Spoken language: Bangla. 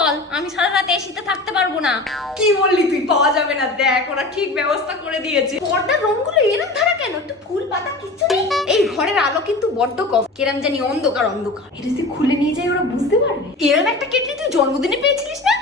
বল, আমি সারা রাত এসিতে থাকতে পারবো না। কি বললি তুই? পাওয়া যাবে না, দেখ ওরা ঠিক ব্যবস্থা করে দিয়েছে। পর্দার রংগুলো এরকম ধারা কেন? একটু ফুল পাতা কিচ্ছু নেই। এই ঘরের আলো কিন্তু বড্ড কম, কেরাম জানি অন্ধকার অন্ধকার। এটা যদি খুলে নিয়ে যাই ওরা বুঝতে পারবে? এরকম একটা কেটলি তুই জন্মদিনে পেয়েছিলিস না?